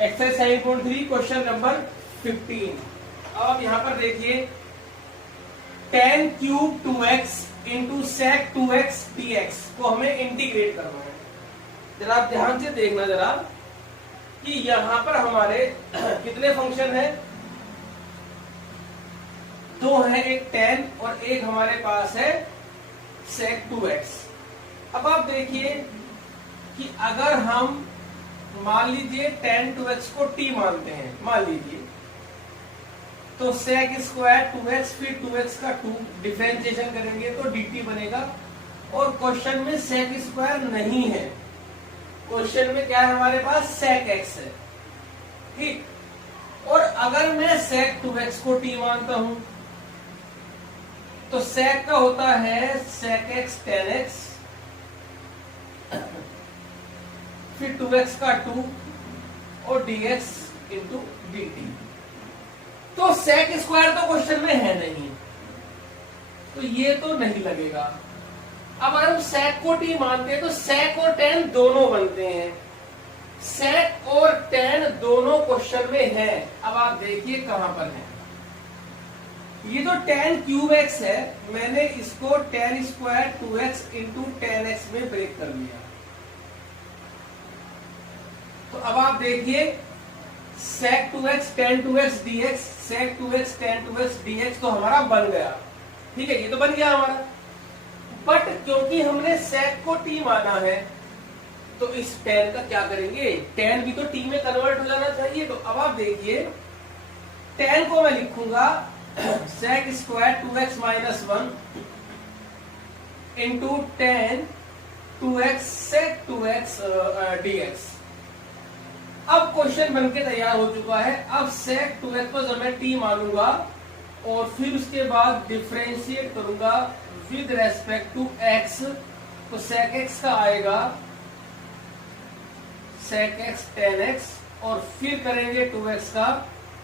Exercise 7.3 question number 15। अब आप यहां पर देखिए tan cube 2x into sec 2x dx को हमें इंटीग्रेट करना है। जरा आप ध्यान से देखना जरा कि यहां पर हमारे कितने फंक्शन है, दो है, एक tan और एक हमारे पास है sec 2x। अब आप देखिए कि अगर हम मान लीजिए tan 2x को t मानते हैं, मान लीजिए, तो sec स्क्वायर 2x फिर 2x का 2 डिफरेंशिएशन करेंगे तो dt बनेगा। और क्वेश्चन में sec स्क्वायर नहीं है, क्वेश्चन में क्या है हमारे पास sec x है, ठीक। और अगर मैं sec 2x को t मानता हूं तो sec का होता है sec x tan x फिर 2x का 2 और dx इंटू dt। तो sec स्क्वायर तो क्वेश्चन में है नहीं, तो ये तो नहीं लगेगा। अब अगर हम sec को t मानते हैं तो sec और tan दोनों बनते हैं, sec और tan दोनों क्वेश्चन में है। अब आप देखिए कहां पर है, ये जो tan क्यूब x है मैंने इसको tan square 2x into tan x में ब्रेक कर लिया। तो अब आप देखिए sec 2x tan 2x dx, sec 2x tan 2x dx तो हमारा बन गया, ठीक है, ये तो बन गया हमारा। बट क्योंकि हमने sec को t माना है तो इस tan का क्या करेंगे, tan भी तो t में कन्वर्ट हो जाना चाहिए। तो अब आप देखिए tan को मैं लिखूंगा sec square 2x minus 1 into tan 2x sec 2x dx। अब क्वेश्चन बनके तैयार हो चुका है। अब sec 2x को जब मैं t मानूंगा और फिर उसके बाद डिफरेंशिएट करूंगा विद रेस्पेक्ट टू x, तो sec x का आएगा sec x tan x और फिर करेंगे 2x का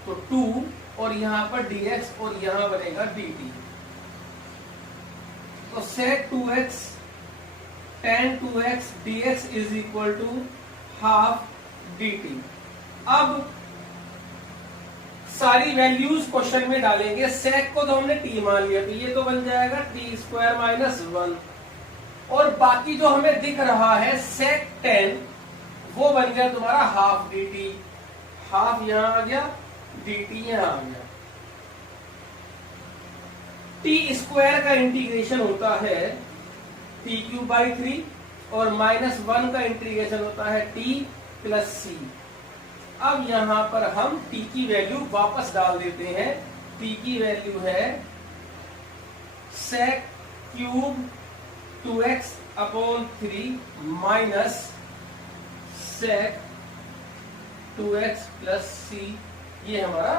तो 2 और यहां पर dx और यहां बनेगा dt। तो sec 2x tan 2x dx is equal to half dt। अब सारी वैल्यूज क्वेश्चन में डालेंगे। sec को तो हमने t मान लिया, तो ये तो बन जाएगा t स्क्वायर माइनस 1 और बाकी जो हमें दिख रहा है sec tan वो बन गया तुम्हारा हाफ dt। हाफ यहां आ गया, dt यहां आ गया। t स्क्वायर का इंटीग्रेशन होता है t क्यूब बाई 3 और माइनस 1 का इंटीग्रेशन होता है t प्लस सी। अब यहां पर हम t की वैल्यू वापस डाल देते हैं। t की वैल्यू है sec cube 2x upon 3 minus sec 2x plus C. ये हमारा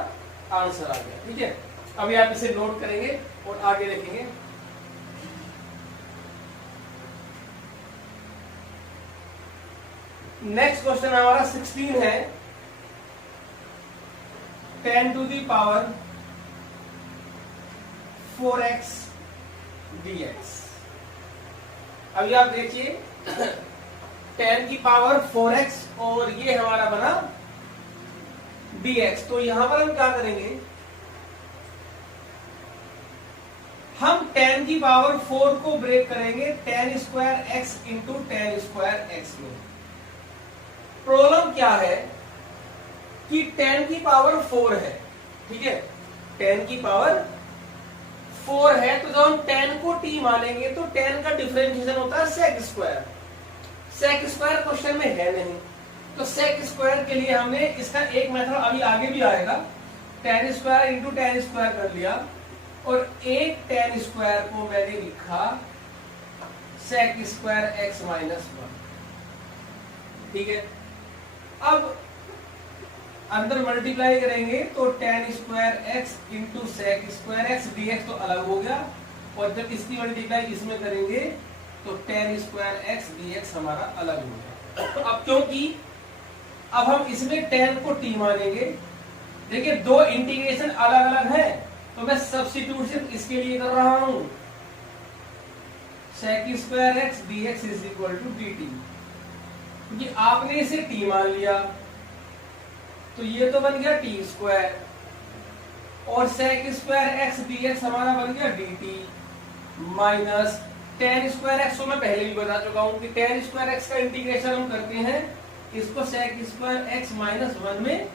आंसर आ गया, ठीक है। अभी आप इसे नोट करेंगे और आगे लिखेंगे। नेक्स्ट क्वेश्चन हमारा 16 है, 10 to the power 4x dx। अभी आप देखिए 10 की पावर 4x और ये हमारा बना dx। तो यहां पर हम क्या करेंगे, हम 10 की पावर 4 को ब्रेक करेंगे tan square x into tan square x में। प्रॉब्लम क्या है कि 10 की पावर 4 है, ठीक है, 10 की पावर 4 है, तो जब हम 10 को t मानेंगे तो 10 का डिफरेंशिएशन होता है sec square. sec square question में है नहीं, तो sec स्क्वायर के लिए हमने इसका एक मेथड अभी आगे भी आएगा, tan square into tan square कर लिया और एक tan स्क्वायर को मैंने लिखा sec स्क्वायर x माइनस 1, ठीक है। अब अंदर मल्टीप्लाई करेंगे तो tan square x into sec square x dx तो अलग हो गया और जब इसकी मल्टीप्लाई इसमें करेंगे तो tan स्क्वायर x dx हमारा अलग हो गया। अब क्योंकि अब हम इसमें tan को t मानेंगे, देखिए दो इंटीग्रेशन अलग अलग है तो मैं सब्स्टिट्यूशन इसके लिए कर रहा हूं, sec square x dx is equal to dt। क्योंकि आपने इसे t मान लिया तो ये तो बन गया टी स्क्वायर, और sec square x d x हमारा बन गया d t minus tan square x. तो मैं पहले भी बता चुका हूं कि टेन स्क्वायर एक्स का इंटीग्रेशन हम करते हैं इसको sec square x minus one में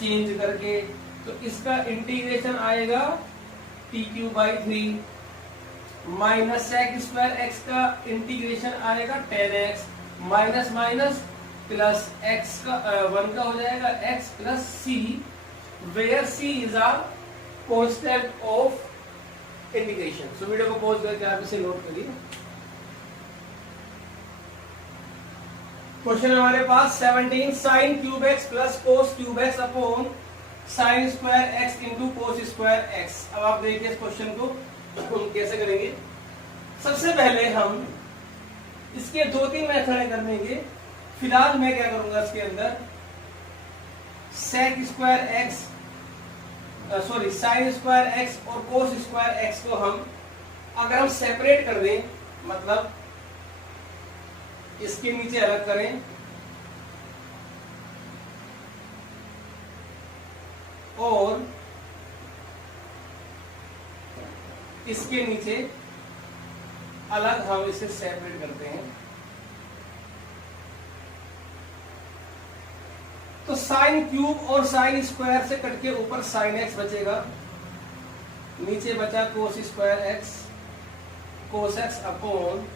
चेंज करके। तो इसका इंटीग्रेशन आएगा t cube by three minus sec square x का इंटीग्रेशन आएगा tan x minus minus plus x का वन का हो जाएगा x plus c, where c is a constant of integration. So video को पॉज करके आप इसे नोट करिए। क्वेश्चन हमारे पास 17 sine cube x plus cos cube x upon sine square x into cos square x. अब आप देखिए इस क्वेश्चन को हम कैसे करेंगे। सबसे पहले हम इसके दो तीन मेथड कर लेंगे। फिलहाल मैं क्या करूंगा, इसके अंदर sec square x sorry sine square x और कोस स्क्वायर एक्स को हम अगर हम सेपरेट कर दें, मतलब इसके नीचे अलग करें और इसके नीचे अलग हम इसे सेपरेट करते हैं, तो साइन क्यूब और साइन स्क्वायर से कट के ऊपर साइन एक्स बचेगा, नीचे बचा cos square x, cos x upon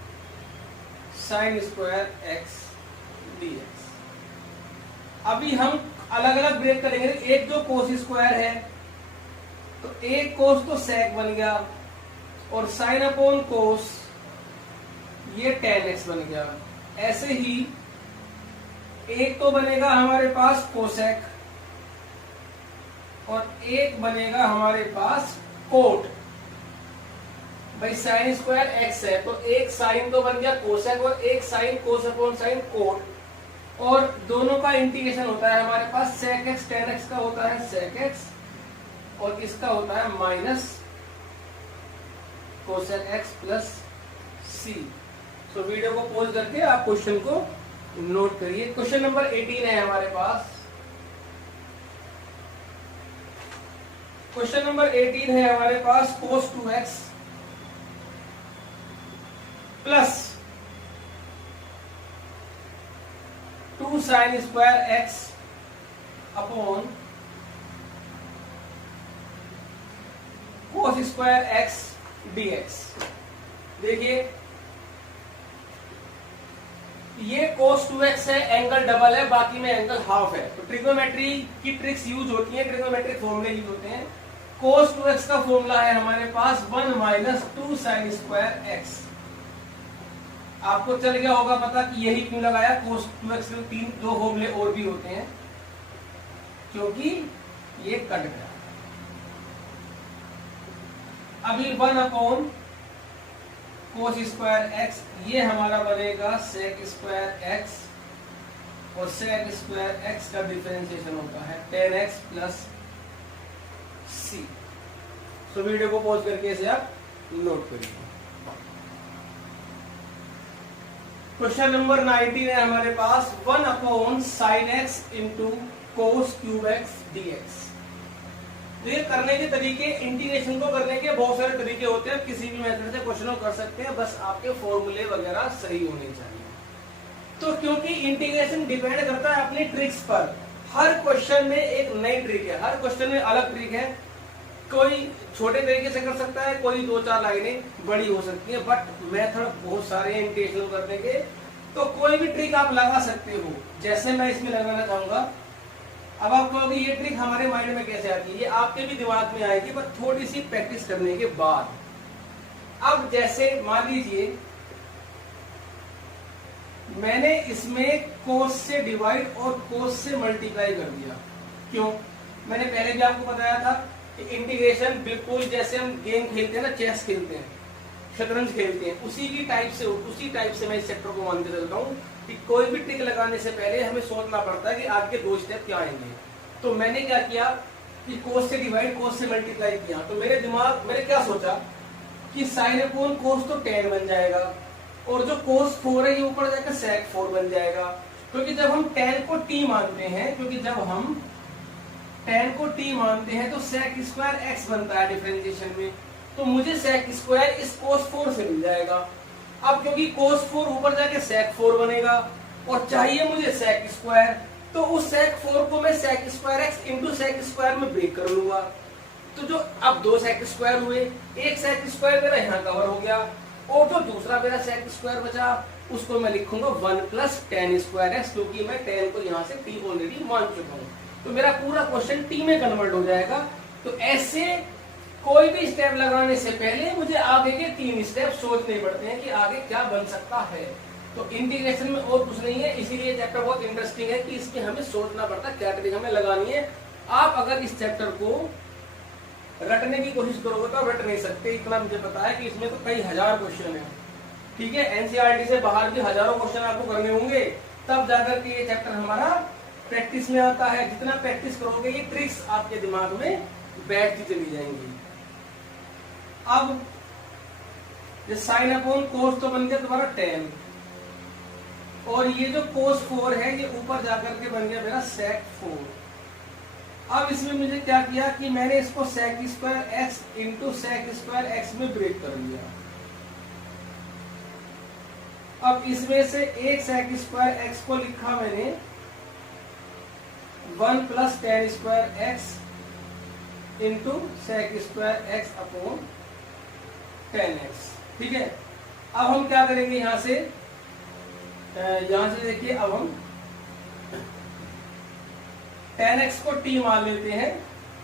sine square x d x. अभी हम अलग अलग ब्रेक करेंगे। एक जो कोस स्क्वायर है तो एक कोस तो सेक बन गया और साइन अपॉन कोस ये टेन एक्स बन गया। ऐसे ही एक तो बनेगा हमारे पास कोसेक और एक बनेगा हमारे पास कोट। भाई साइन स्क्वायर एक्स है तो एक साइन तो बन गया कोसेक और एक sine cos upon sine cot, और दोनों का इंटीग्रेशन होता है हमारे पास सेक एक्स टेन एक्स का होता है सेक एक्स और इसका होता है माइनस कोसेक एक्स प्लस सी। तो वीडियो को पॉज करके आप क्वेश्चन को नोट करिए। क्वेश्चन नंबर 18 है हमारे पास। क्वेश्चन नंबर 18 है हमारे पास cos 2x plus 2 sine square x upon cos square x d x. देखिए ये कोस 2x है, एंगल डबल है, बाकी में एंगल हाफ है। तो ट्रिग्नोमेट्री की ट्रिक्स यूज होती है, ट्रिग्नोमेट्रिक फॉर्मूले यूज होते हैं। कोस 2x का फॉर्मूला है हमारे पास 1 माइनस 2 साइन स्क्वायर एक्स। आपको चल गया होगा पता कि यही क्यों लगाया। कोस 2x के दो फॉर्मूले और भी होते हैं क्योंकि ये कट गया। अभी 1 अपॉन कोस स्क्वायर एक्स, ये हमारा बनेगा सेक स्क्वायर एक्स और सेक स्क्वायर एक्स का डिफरेंशिएशन होता है 10x प्लस सी। तो वीडियो को पॉज करके इसे आप नोट करिए। क्वेश्चन नंबर 19 है हमारे पास 1 upon sine x into cos cube x d x. तो ये करने के तरीके, इंटीग्रेशन को करने के बहुत सारे तरीके होते हैं। किसी भी मेथड से क्वेश्चन को कर सकते हैं, बस आपके फॉर्मूले वगैरह सही होने चाहिए। तो क्योंकि इंटीग्रेशन डिपेंड करता है अपनी ट्रिक्स पर, हर क्वेश्चन में एक नई ट्रिक है, हर क्वेश्चन में अलग ट्रिक है। कोई छोटे तरीके से कर सकता है, कोई 2-4 लाइनें बड़ी हो सकती है, बट मेथड बहुत सारे हैं इंटीग्रेशन करने के। तो कोई भी ट्रिक आप लगा सकते हो, जैसे मैं इसमें लगाना चाहूंगा। अब आप कहोगे ये ट्रिक हमारे माइंड में कैसे आती है, ये आपके भी दिमाग में आएगी, पर थोड़ी सी प्रैक्टिस करने के बाद। अब जैसे मान लीजिए मैंने इसमें कोस से डिवाइड और कोस से मल्टीप्लाई कर दिया। क्यों? मैंने पहले भी आपको बताया था कि इंटीग्रेशन बिल्कुल जैसे हम गेम खेलते हैं ना, चेस खेलते हैं, शतरंज खेलते हैं, उसी टाइप से मैं इस चैप्टर को मान के चलता हूँ कि कोई भी ट्रिक लगाने से पहले हमें सोचना पड़ता है कि आगे 2 स्टेप क्या आएंगे। तो मैंने क्या किया कि कोस से डिवाइड कोस से मल्टीप्लाई किया। तो मैंने क्या सोचा कि साइन अपॉन कोस तो 10 बन जाएगा और जो कोस 4 है ये ऊपर जाकर सेक 4 बन जाएगा। क्योंकि जब हम tan को t मानते हैं, क्योंकि जब हम tan को t मानते हैं तो sec स्क्वायर x बनता है डिफरेंशिएशन में, तो मुझे sec स्क्वायर इस cos 4 से मिल जाएगा। अब क्योंकि cos 4 ऊपर जाके sec 4 बनेगा और चाहिए मुझे sec स्क्वायर, तो उस sec 4 को मैं sec square x into sec square में ब्रेक कर लूंगा। तो जो अब दो sec स्क्वायर हुए, एक sec स्क्वायर मेरा यहाँ कवर हो गया और जो दूसरा मेरा sec स्क्वायर बचा उसको मैं लिखूंगा 1 प्लस tan स्क्वायर x, क्योंकि मैं tan को यहाँ से t ऑलरेडी मान चुका हूँ, तो मेरा पूरा क्वेश्चन t में कन्वर्ट हो जाएगा। तो ऐसे कोई भी स्टेप लगाने से पहले मुझे आगे के 3 स्टेप सोचने पड़ते हैं कि आगे क्या बन सकता है। तो इंटीग्रेशन में और कुछ नहीं है, इसीलिए चैप्टर बहुत इंटरेस्टिंग है कि इसके हमें सोचना पड़ता है क्या ट्रिक हमें लगानी है। आप अगर इस चैप्टर को रटने की कोशिश करोगे तो आप रट नहीं सकते, इतना मुझे पता है कि इसमें तो कई हजार क्वेश्चन है। ठीक है, एनसीईआरटी से बाहर भी हजारों क्वेश्चन आपको करने होंगे, तब जाकर के ये चैप्टर हमारा प्रैक्टिस में आता है। जितना प्रैक्टिस करोगे ये ट्रिक्स आपके दिमाग में बैठती चली जाएंगी। अब ये साइन अपॉन कोस तो बन गया तुम्हारा tan, और ये जो cos 4 है ये ऊपर जाकर के बन गया मेरा sec 4। अब इसमें मुझे क्या किया कि मैंने इसको sec square x into sec square x में ब्रेक कर लिया। अब इसमें से एक sec स्क्वायर x को लिखा मैंने 1 plus tan square x into sec square x upon tan x। ठीक है, अब हम क्या करेंगे यहां से देखिए, अब हम tan x को t मान लेते हैं,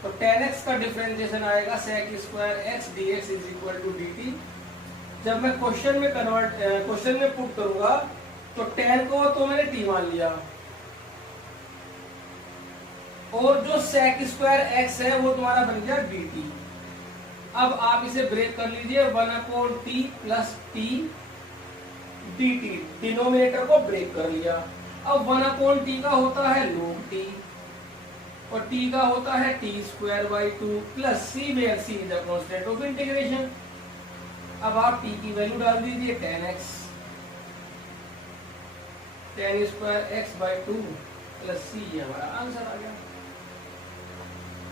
तो tan x का डिफरेंशिएशन आएगा sec square x dx is equal to dt। जब मैं क्वेश्चन में पुट करूंगा तो tan को तो मैंने t मान लिया, और जो sec स्क्वायर x है वो तुम्हारा बन गया dt। अब आप इसे ब्रेक कर लीजिए, 1 upon T plus T dt, denominator को ब्रेक कर लिया। अब 1 अपॉन टी का होता है log t और t का होता है t square by 2 plus c where c is the constant of integration. अब आप t की वैल्यू डाल दीजिए, tan x, tan square x by 2 plus c, ये हमारा आंसर आ गया।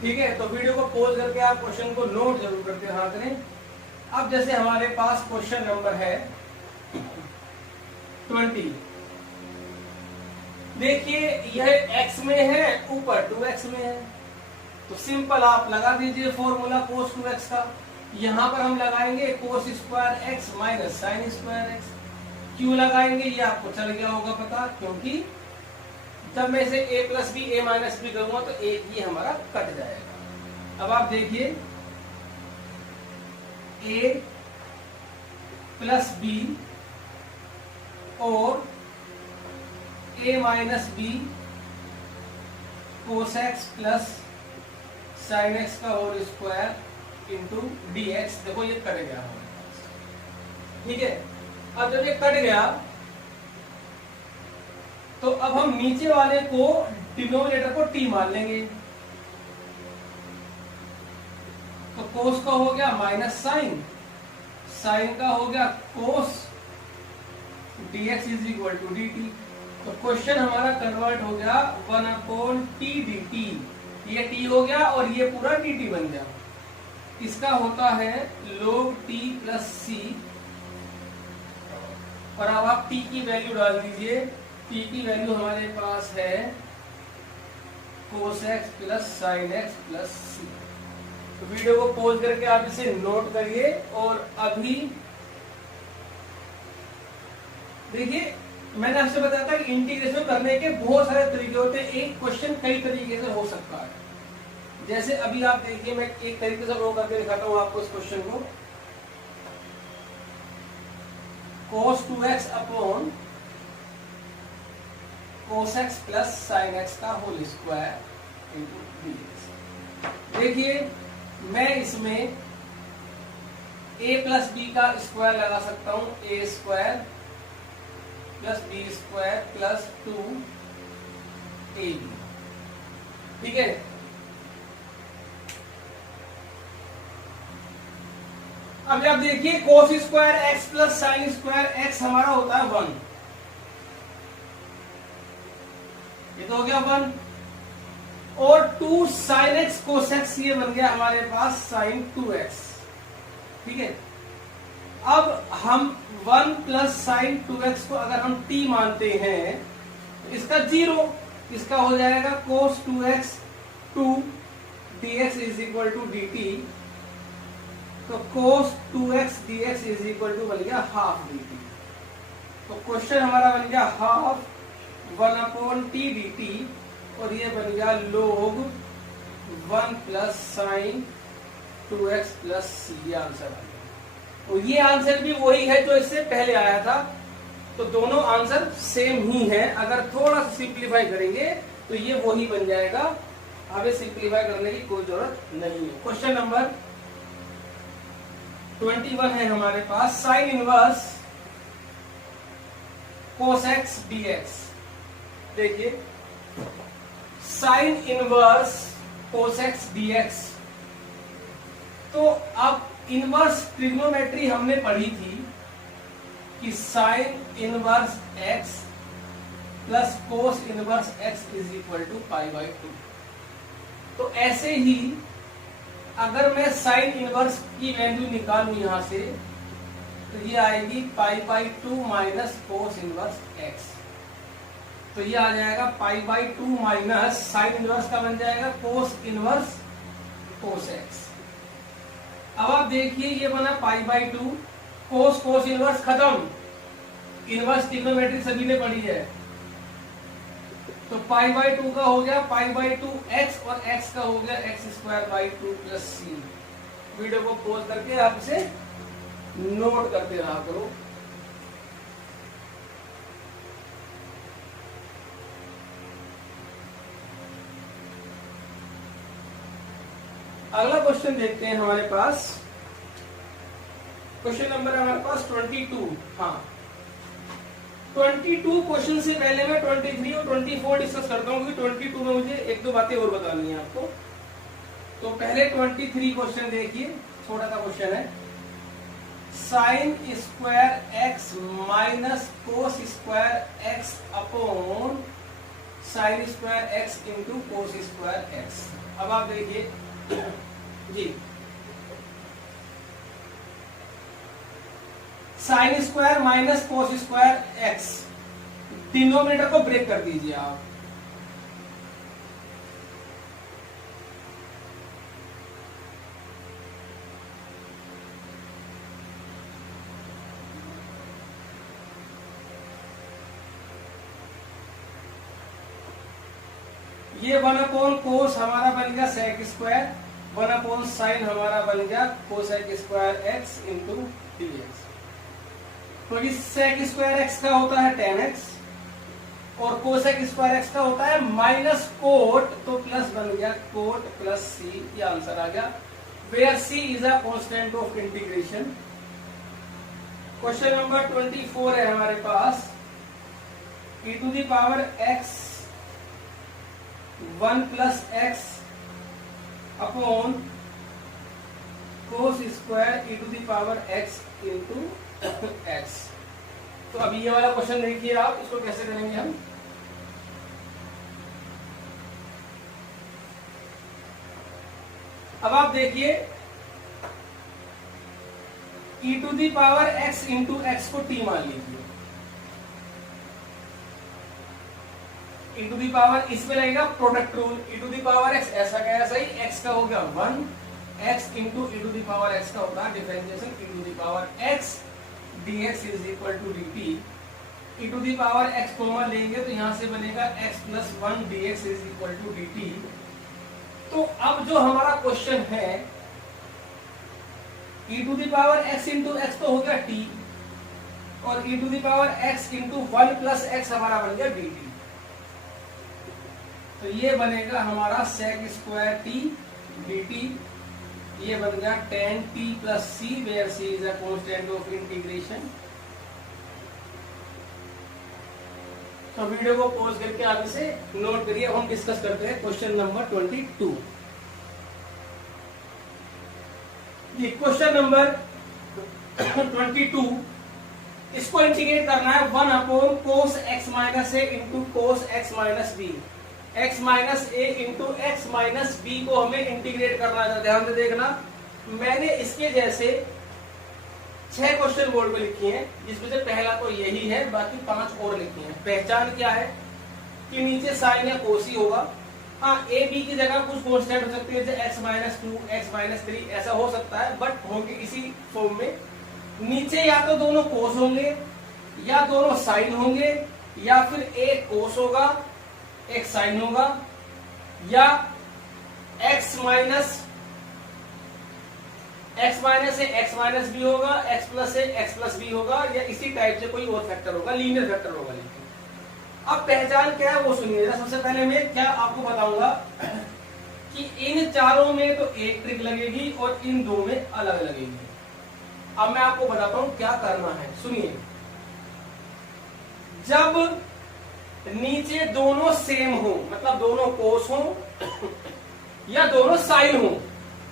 ठीक है, तो वीडियो को पॉज करके आप क्वेश्चन को नोट जरूर करके रहा करें। अब जैसे हमारे पास क्वेश्चन नंबर है 20, देखिए यह x में है, ऊपर 2x में है, तो सिंपल आप लगा दीजिए फॉर्मूला cos 2x का। यहां पर हम लगाएंगे cos square x minus sign square x। क्यों लगाएंगे ये आपको चल गया होगा पता, क्योंकि जब मैं इसे a plus b a minus b करूंगा तो एक ये हमारा कट जाएगा। अब आप देखिए a प्लस बी और a minus B cos x plus sine x का whole square into d x. देखो ये कट गया हमारे पास। ठीक है, अब जब ये कट गया तो अब हम नीचे वाले को डिनोमिनेटर को t मान लेंगे, तो कोस का हो गया माइनस साइन, साइन का हो गया cos, dx is equal to dt। तो क्वेश्चन हमारा कन्वर्ट हो गया 1 अपॉन टी dt, ये t हो गया और ये पूरा dt बन गया। इसका होता है log t प्लस c, और अब आप t की वैल्यू डाल दीजिए। t की वैल्यू हमारे पास है cos x plus sine x plus सी। तो वीडियो को पॉज करके आप इसे नोट करिए। और अभी देखिए, मैंने आपसे बताया था कि इंटीग्रेशन करने के बहुत सारे तरीके होते हैं, एक क्वेश्चन कई तरीके से हो सकता है। जैसे अभी आप देखिए, मैं एक तरीके से ड्रॉ करके दिखाता हूं आपको इस क्वेश्चन को। cos 2x upon cos x plus sine x का होल स्क्वायर इंटू dx। देखिए, मैं इसमें a प्लस बी का स्क्वायर लगा सकता हूं, a square plus b square plus 2ab। ठीक है, अब आप देखिए cos square x plus sine square x हमारा होता है 1, तो हो गया 1, और 2 साइन एक्स कोसेक्स, ये बन गया हमारे पास साइन 2x। ठीक है, अब हम 1 प्लस साइन 2x को अगर हम t मानते हैं तो इसका 0, इसका हो जाएगा cos 2x 2 dx is equal to dt, तो cos 2x dx is equal to बन गया हाफ dt। तो क्वेश्चन हमारा बन गया हाफ 1/t dt, और ये बन गया log 1 plus sign 2x plus c, ये आंसर आ गया। और ये आंसर भी वही है जो इससे पहले आया था, तो दोनों आंसर सेम ही है। अगर थोड़ा सा सिंप्लीफाई करेंगे तो ये वही बन जाएगा, हमें सिंप्लीफाई करने की कोई जरूरत नहीं है। क्वेश्चन नंबर 21 है हमारे पास, साइन इनवर्स cosx dx। देखिए, साइन इनवर्स cosx dx, तो अब इनवर्स ट्रिग्नोमेट्री हमने पढ़ी थी कि sine inverse x plus cos inverse x is equal to π/2। तो ऐसे ही अगर मैं साइन इनवर्स की वैल्यू निकालूं यहां से, तो ये आएगी π/2 माइनस कोस इनवर्स x। तो ये आ जाएगा π/2 माइनस साइन इनवर्स का बन जाएगा कोस इनवर्स कोस x। अब आप देखिए, ये बना π/2, कोस कोस इनवर्स खत्म, इनवर्स ट्रिग्नोमेट्री सभी ने पढ़ी है, तो π/2 का हो गया π/2 x, और x का हो गया x²/2 प्लस c। वीडियो को पॉज करके आप इसे नोट करते रहा करो। अगला क्वेश्चन देखते हैं हमारे पास, क्वेश्चन नंबर है हमारे पास 22। हाँ, 22 क्वेश्चन से पहले मैं 23 और 24 डिस्कस करता हूँ, क्योंकि 22 में मुझे एक दो बातें और बतानी है आपको। तो पहले 23 क्वेश्चन देखिए, छोटा सा क्वेश्चन है, sine square x minus cos square x upon sine square x into cos square x. अब आप देखिए जी, sine square minus cos square x, denominator को ब्रेक कर दीजिए आप। ये 1 कोस हमारा बन गया सेक स्क्वायर, 1 साइन हमारा बन गया cosec square x into dx। तो इस सेक स्क्वायर एक्स का होता है tan x, और कोसेक स्क्वायर एक्स का होता है माइनस कोट, तो प्लस बन गया कोट प्लस c, ये आंसर आ गया, where c is a constant of integration. Question number 24 है हमारे पास, e⁻x 1 plus x upon cos square e⁻x into x. तो अभी ये वाला क्वेश्चन देखिए आप, इसको कैसे करेंगे हम। अब आप देखिए, e⁻x इंटू एक्स को t मान लीजिए, e⁻, इसमें लगेगा प्रोडक्ट रूल, e⁻x ऐसा का ऐसा ही, x का हो गया 1, x इंटू e⁻x का होता है differentiation e⁻x dx is equal to dt। e⁻x common लेंगे तो यहां से बनेगा x plus 1 dx is equal to dt। तो अब जो हमारा क्वेश्चन है, e⁻x इंटू एक्स तो हो गया t, और e⁻x इंटू 1 प्लस x हमारा बन गया dt। तो ये बनेगा हमारा सेक स्क्वायर t dt, ये बन गया tan t plus c, where c is a constant of integration. तो वीडियो को पॉज करके आप इसे नोट करिए। अब हम डिस्कस करते हैं क्वेश्चन नंबर 22। ये क्वेश्चन नंबर 22, इसको इंटीग्रेट करना है 1 upon cos x minus a into cos x minus b। x minus a into x minus b को हमें इंटीग्रेट करना है। ध्यान से देखना, मैंने इसके जैसे 6 क्वेश्चन बोर्ड पे लिखी हैं, जिसमें से पहला तो यही है, बाकी 5 और लिखी हैं। पहचान क्या है कि नीचे साइन या कोस ही होगा। हाँ, ए बी की जगह कुछ कांस्टेंट हो सकती है, जैसे x माइनस 2, x माइनस 3, ऐसा हो सकता है, बट होंगे इसी फॉर्म में। नीचे या तो दोनों कोस होंगे या दोनों साइन होंगे, या फिर एक कोस होगा एक साइन होगा, या x माइनस ए एक्स माइनस बी होगा, x प्लस ए एक्स प्लस बी होगा, या इसी टाइप से कोई और फैक्टर होगा, लीनियर फैक्टर होगा। लेकिन अब पहचान क्या है वो सुनिए। सबसे पहले मैं क्या आपको बताऊंगा कि इन चारों में तो एक ट्रिक लगेगी और इन दो में अलग लगेगी। अब मैं आपको बताता हूं क्या करना है, सुनिए। जब नीचे दोनों सेम हो, मतलब दोनों कोस हो या दोनों साइन हो,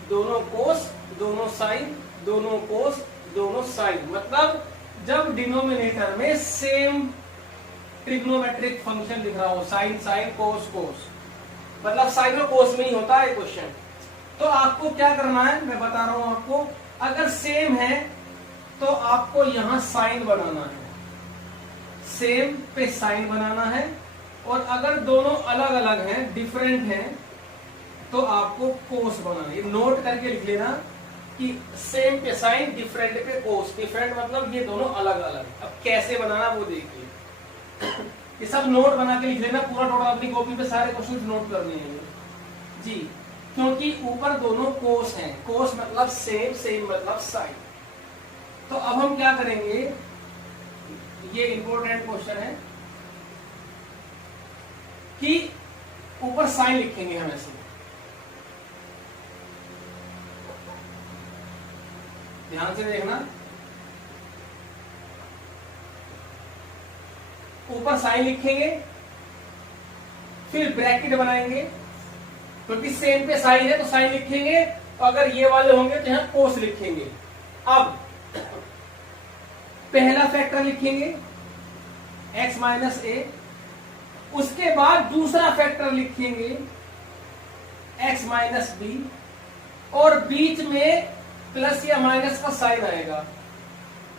दोनों कोस दोनों साइन, दोनों कोस दोनों साइन, मतलब जब डिनोमिनेटर में सेम ट्रिग्नोमेट्रिक फंक्शन दिख रहा हो, साइन साइन कोस कोस, मतलब साइन और कोस में ही होता है क्वेश्चन। तो आपको क्या करना है मैं बता रहा हूं आपको। अगर सेम है तो आपको यहां साइन बनाना है, सेम पे साइन बनाना है, और अगर दोनों अलग अलग हैं, डिफरेंट हैं, तो आपको कोस बनाना है। नोट करके लिख लेना कि सेम पे साइन, डिफरेंट पे कोस। डिफरेंट मतलब ये दोनों अलग अलग। अब कैसे बनाना वो देखिए, ये सब नोट बना के लिख लेना पूरा टोटल अपनी कॉपी पे, सारे क्वेश्चन नोट करने हैं जी, क्योंकि ऊपर दोनों कोस हैं। कोस मतलब सेम, सेम मतलब साइन। तो अब हम क्या करेंगे, ये इंपॉर्टेंट क्वेश्चन है कि ऊपर साइन लिखेंगे हम ऐसे, ध्यान से देखना। ऊपर साइन लिखेंगे, फिर ब्रैकेट बनाएंगे, क्योंकि सेम पे साइन है तो साइन लिखेंगे, और अगर ये वाले होंगे तो यहां कोस लिखेंगे। अब पहला फैक्टर लिखेंगे x माइनस ए, उसके बाद दूसरा फैक्टर लिखेंगे x माइनस बी, और बीच में प्लस या माइनस का साइन आएगा,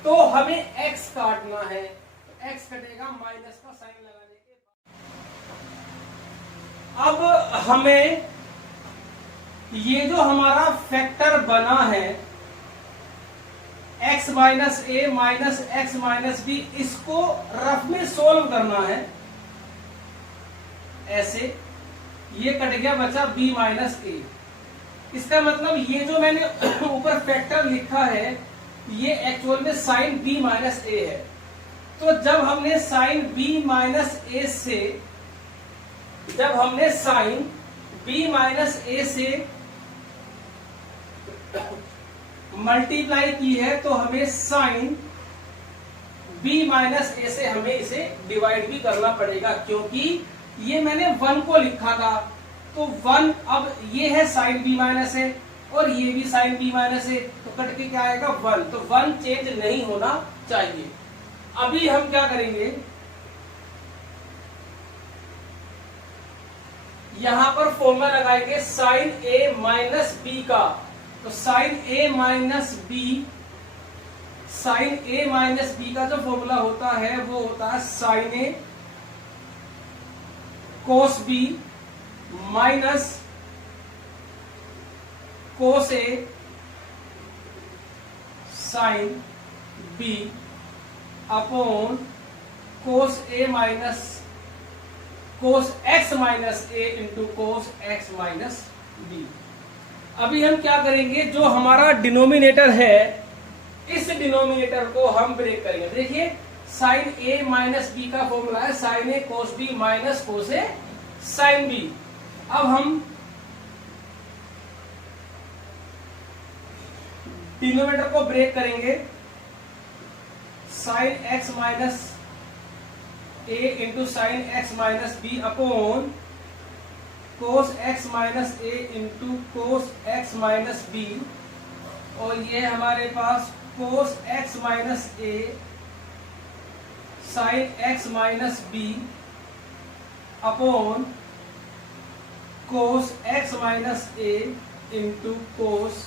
तो हमें x काटना है, तो x कटेगा माइनस का साइन लगाने के बाद। अब हमें ये जो हमारा फैक्टर बना है x माइनस ए माइनस एक्स माइनस बी, इसको रफ में सोल्व करना है ऐसे। ये कट गया, बचा b माइनस ए। इसका मतलब ये जो मैंने ऊपर फैक्टर लिखा है ये एक्चुअल में साइन b माइनस ए है। तो जब हमने साइन b माइनस ए से, जब हमने साइन b माइनस ए से मल्टीप्लाई की है, तो हमें साइन b माइनस ए से हमें इसे डिवाइड भी करना पड़ेगा, क्योंकि ये मैंने 1 को लिखा था, तो 1, अब ये है साइन b माइनस ए और ये भी साइन b माइनस ए, तो कट के क्या आएगा 1, तो 1 चेंज नहीं होना चाहिए। अभी हम क्या करेंगे, यहां पर फॉर्मूला लगाएंगे साइन a माइनस बी का। तो sine a minus b, sine a minus b का जो फॉर्मूला होता है वो होता है sine a cos b minus cos a sine b upon cos a minus cos x minus a into cos x minus b। अभी हम क्या करेंगे, जो हमारा डिनोमिनेटर है इस डिनोमिनेटर को हम ब्रेक करेंगे। देखिए साइन a माइनस बी का फॉर्मूला है sine a cos b minus cos a sine b। अब हम डिनोमिनेटर को ब्रेक करेंगे, sine x minus a into sine x minus b upon cos x minus a into cos x minus b, और ये हमारे पास cos x minus a sine x minus b upon cos x minus a into cos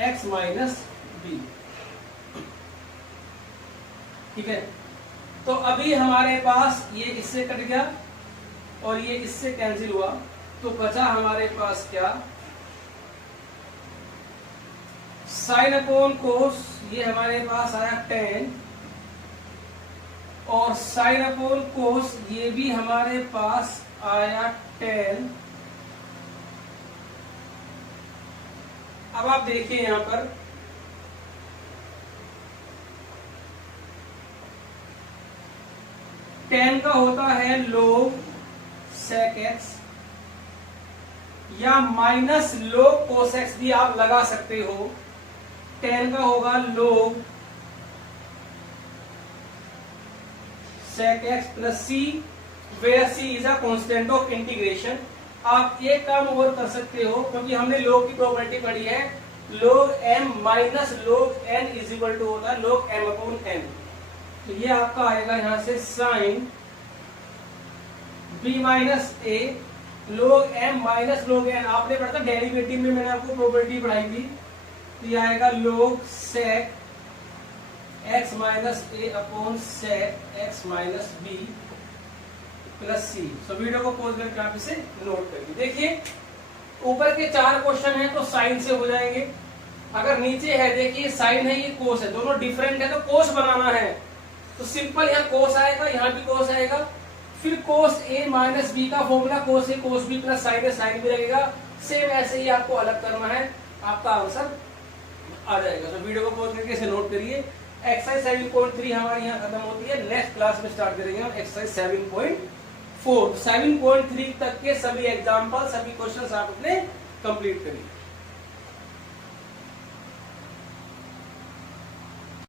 x minus b. ठीक है, तो अभी हमारे पास ये इससे कट गया और ये इससे कैंसिल हुआ, तो बचा हमारे पास क्या, साइन अपॉन कोस, ये हमारे पास आया टेन, और साइन अपॉन कोस ये भी हमारे पास आया 10। अब आप देखिए यहां पर टेन का होता है log sec x या माइनस log cos x भी आप लगा सकते हो। 10 का होगा log sec x plus c, where c is a constant of integration। आप एक काम और कर सकते हो, क्योंकि हमने log की प्रॉपर्टी पढ़ी है, log m minus log n is equal to होता है log m अपॉन n। तो ये आपका आएगा यहां से sine b minus a log m minus log n। आपने पढ़ा था डेरिवेटिव में, मैंने आपको प्रॉपर्टी पढ़ाई थी। तो ये आएगा log sec x minus a upon sec x minus b plus c। So video को पॉज करके आप इसे नोट करिए। देखिए ऊपर के 4 क्वेश्चन है तो साइन से हो जाएंगे। अगर नीचे है, देखिए साइन है, ये कोस है, दोनों डिफरेंट है, तो कोस बनाना है तो सिंपल यहाँ कोस आएगा, यहाँ भी कोस आएगा। फिर कोस a माइनस बी का formula cos a cos b plus sine a sine भी लगेगा। सेम ऐसे ही आपको अलग करना है, आपका आंसर आ जाएगा। तो वीडियो को पॉज करके इसे नोट करिए। एक्सरसाइज 7.3 हमारी यहाँ खत्म होती है, नेक्स्ट क्लास में स्टार्ट करेंगे हम एक्सरसाइज 7.4। 7.3 तक के सभी एग्जाम्पल, सभी क्वेश्चन आप अपने कंप्लीट करिए।